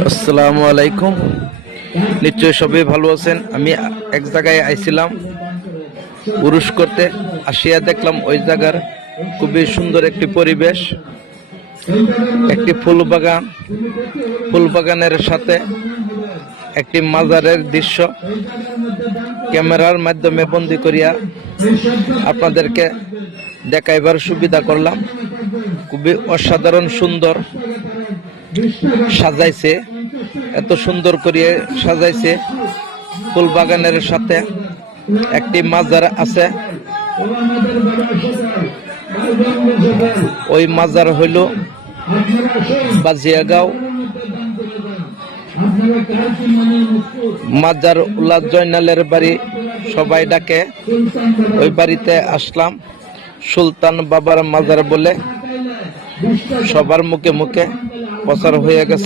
আসসালামু আলাইকুম। নিশ্চয়ই সবাই ভালো আছেন। আমি এক জায়গায় আইছিলাম উরুস করতে, আসিয়া দেখলাম ওই জায়গার খুবই সুন্দর একটি পরিবেশ, একটি ফুল বাগানের সাথে একটি মাজারের দৃশ্য ক্যামেরার মাধ্যমে বন্দি করিয়া আপনাদেরকে দেখাইবার সুবিধা করলাম। খুবই অসাধারণ সুন্দর সাজাইছে, এত সুন্দর করিয়ে সাজাইছে। ফুল বাগানের সাথে একটি মাজার আছে, ওই মাজার হইল বাজিয়াগাঁও মাজার উল্লাহ জয়নালের বাড়ি সবাই ডাকে। ওই বাড়িতে আসলাম, সুলতান বাবার মাজার বলে সবার মুখে মুখে প্রচার হয়ে গেছে।